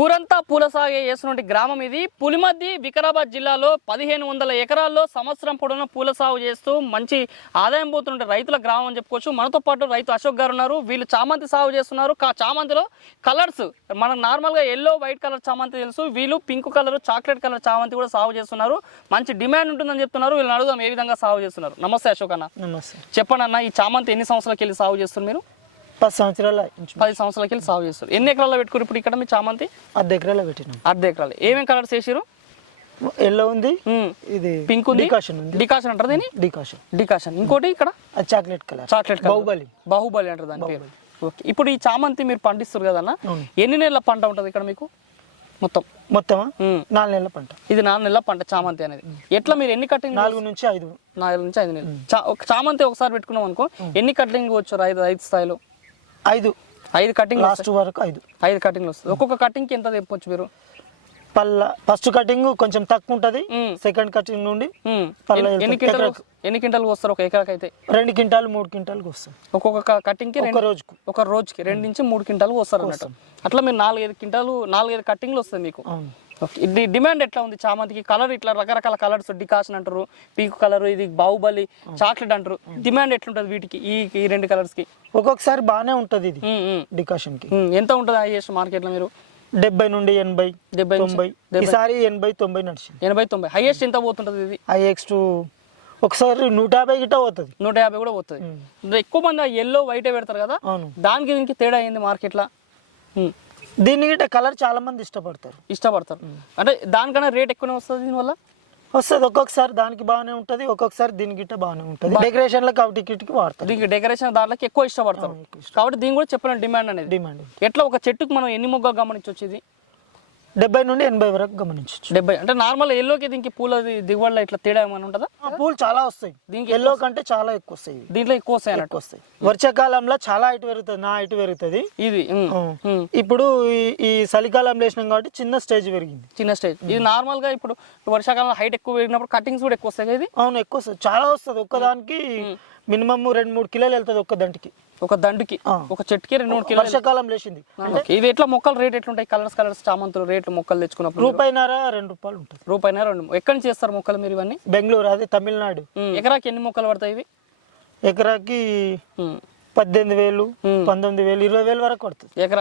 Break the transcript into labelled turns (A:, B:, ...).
A: ఊరంతా పూల సాగు చేస్తున్నటువంటి గ్రామం ఇది. పులిమద్ది వికారాబాద్ జిల్లాలో పదిహేను వందల ఎకరాల్లో సంవత్సరం పొడవునా పూల సాగు చేస్తూ మంచి ఆదాయం పోతుంటే రైతుల గ్రామం అని చెప్పుకోవచ్చు. మనతో పాటు రైతు అశోక్ గారు ఉన్నారు. వీళ్ళు చామంతి సాగు చేస్తున్నారు. కా చామంతిలో కలర్స్ మనకు నార్మల్గా ఎల్లో వైట్ కలర్ చామంతి తెలుసు. వీళ్ళు పింక్ కలర్ చాక్లెట్ కలర్ చామంతి కూడా సాగు చేస్తున్నారు. మంచి డిమాండ్ ఉంటుందని చెప్తున్నారు. వీళ్ళని అడుగుదాం ఏ విధంగా సాగు చేస్తున్నారు. నమస్తే అశోక్ అన్న.
B: నమస్తే.
A: చెప్పండి అన్న ఈ చామంతి ఎన్ని సంవత్సరాలకి వెళ్ళి సాగు చేస్తున్నారు మీరు?
B: పది సంవత్సరాల
A: పది సంవత్సరాలకి వెళ్ళి సాగు చేస్తారు. ఎన్ని ఎకరాల్లో పెట్టుకుని ఇప్పుడు ఇక్కడ మీ చామంతి?
B: అర్ధ ఎకరాలు పెట్టినాం.
A: అర్ధ ఎకరాలు. ఏమేమి కలర్స్ వేసారు
B: ఎల్లో ఉంది ఇది
A: పింక్ ఉంది.
B: డికాషన్ ఉంది.
A: డికాషన్ అంటారు దీన్ని?
B: డికాషన్.
A: డికాషన్. ఇంకోటి ఇక్కడ?
B: Chocolate colour.
A: Chocolate
B: Baahubali.
A: Baahubali అంటారు దాని పేరు. ఓకే. ఇప్పుడు ఈ చామంతి మీరు పండిస్తారు కదన్న. ఎన్ని నెలల పంట ఉంటుంది ఇక్కడ మీకు? మొత్తం.
B: మొత్తమా?
A: ఉమ్.
B: నాలుగు నెలల పంట.
A: ఇది నాలుగు నెలల పంట చామంతి అనేది. ఎట్లా మీరు ఎన్ని కటింగ్
B: నాలుగు నుంచి ఐదు.
A: నాలుగు నుంచి ఐదు నెలలు. చామంతి ఒకసారి పెట్టుకున్నాం అనుకో ఎన్ని కటింగ్ వచ్చు రైతు రైతు స్థాయిలో?
B: ఐదు.
A: ఐదు కటింగ్
B: లాస్ట్ వరకు ఐదు.
A: ఐదు కటింగ్లు వస్తుంది ఒక్కొక్క కటింగ్కి ఎంత తెప్పొచ్చు మీరు?
B: పల్ల ఫస్ట్ కటింగ్ కొంచెం తక్కువ ఉంటది. సెకండ్ కటింగ్ నుండి
A: ఎన్ని-. క్వింటల్ ఎన్ని క్వింటల్ వస్తారు ఒక ఎకరాకి అయితే
B: రెండు క్వింటాలు మూడు క్వింటాల్కి వస్తాం
A: ఒక్కొక్క కటింగ్కి
B: ఒక రోజుకు.
A: ఒక రోజుకి రెండు నుంచి మూడు క్వింటాలు వస్తారు అన్నట్టు అట్లా మీరు నాలుగైదు క్వింటాలు నాలుగైదు కట్టింగ్లు వస్తుంది మీకు. ఇది డిమాండ్ ఎట్లా ఉంది? చామంతికి కలర్ ఇట్లా రకరకాల కలర్స్ డికాషన్ అంటారు పింక్ కలర్ ఇది బాహుబలి చాక్లెట్ అంటారు. డిమాండ్ ఎట్లుంటుంది వీటికి ఈ ఈ రెండు కలర్స్కి?
B: ఒక్కొక్కసారి బాగానే ఉంటది ఇది.
A: డికాషన్కి. ఎంత ఉంటుంది హైయెస్ట్ మార్కెట్లో మీరు?
B: డెబ్బై నుండి ఎనభై
A: డెబ్బై
B: తొంభై. ఈసారి ఎనభై తొంభై నడిచింది.
A: ఎనభై తొంభై. హైయెస్ట్ ఎంత పోతుంటుంది ఇది?
B: ఐఎక్స్ టు ఒకసారి నూట యాభై గిట్ట పోతుంది.
A: నూట యాభై కూడా పోతుంది. ఎక్కువ మంది ఎల్లో వైటే పెడతారు కదా? దానికి దీనికి తేడా అయింది మార్కెట్లో
B: దీన్ని గిట్ట కలర్ చాలా మంది ఇష్టపడతారు.
A: ఇష్టపడతారు. అంటే దానికన్నా రేట్ ఎక్కువనే వస్తుంది దీనివల్ల
B: వస్తుంది. ఒక్కొక్కసారి దానికి బాగానే ఉంటది ఒక్కొక్కసారి దీని గిట్ట బాగానే ఉంటది. డెకరేషన్లో కాబట్టి కిట్కి వాడతారు.
A: దీనికి డెకరేషన్ దాంట్లోకి ఎక్కువ ఇష్టపడతారు. కాబట్టి దీని కూడా చెప్పిన డిమాండ్ అనేది.
B: డిమాండ్.
A: ఎట్లా ఒక చెట్టుకు మనం ఎన్ని మొగ్గలు గమనించవచ్చు ఇది?
B: డెబ్బై నుండి ఎనభై వరకు గమనించవచ్చు.
A: డెబ్బై అంటే నార్మల్ ఎల్లోకి దీనికి పూల దిగుబడిలో ఇట్లా తేడా ఏమైనా ఉంటుందా?
B: ఆ పూలు చాలా వస్తాయి.
A: దీనికి
B: ఎల్లో కంటే చాలా ఎక్కువ వస్తాయి.
A: దీంట్లో ఎక్కువ వస్తాయి అన్నట్టు?
B: వస్తాయి. వర్షాకాలంలో చాలా హైట్ పెరుగుతుంది నా హైట్ పెరుగుతుంది.
A: ఇది.
B: ఇప్పుడు ఈ- ఈ చలికాలం వేసినాం కాబట్టి చిన్న స్టేజ్ పెరిగింది.
A: చిన్న స్టేజ్. ఇది నార్మల్గా ఇప్పుడు వర్షాకాలంలో హైట్ ఎక్కువ పెరిగినప్పుడు కటింగ్స్ కూడా ఎక్కువ వస్తాయి ఇది?
B: అవును ఎక్కువ వస్తుంది చాలా వస్తుంది ఒక్కదానికి మినిమం రెండు మూడు కిలోలు వెళ్తుంది ఒక్క దంటికి.
A: ఒక దండుకి. ఒక చెట్టుకి రెండు మూడు కిలోలు
B: వర్షాకాలం లేచింది.
A: ఇవి ఎట్లా మొక్కలు రేట్ ఎట్లుంటాయి? కలర్స్ కలర్స్ చామంతులు రేట్లు మొక్కలు తెచ్చుకున్నప్పుడు
B: రూపాయిన్నర రెండు రూపాయలు ఉంటుంది.
A: రూపాయి రెండు ఎక్కడి నుంచి చేస్తారు మొక్కలు మీరు ఇవన్నీ?
B: బెంగళూరు అదే తమిళనాడు.
A: ఎకరాకి ఎన్ని మొక్కలు పడతాయి ఇవి?
B: ఎకరాకి పద్దెనిమిది వేలు. పంతొమ్మిది వేలు ఇరవై వేలు వరకు పడుతుంది.
A: ఎకరా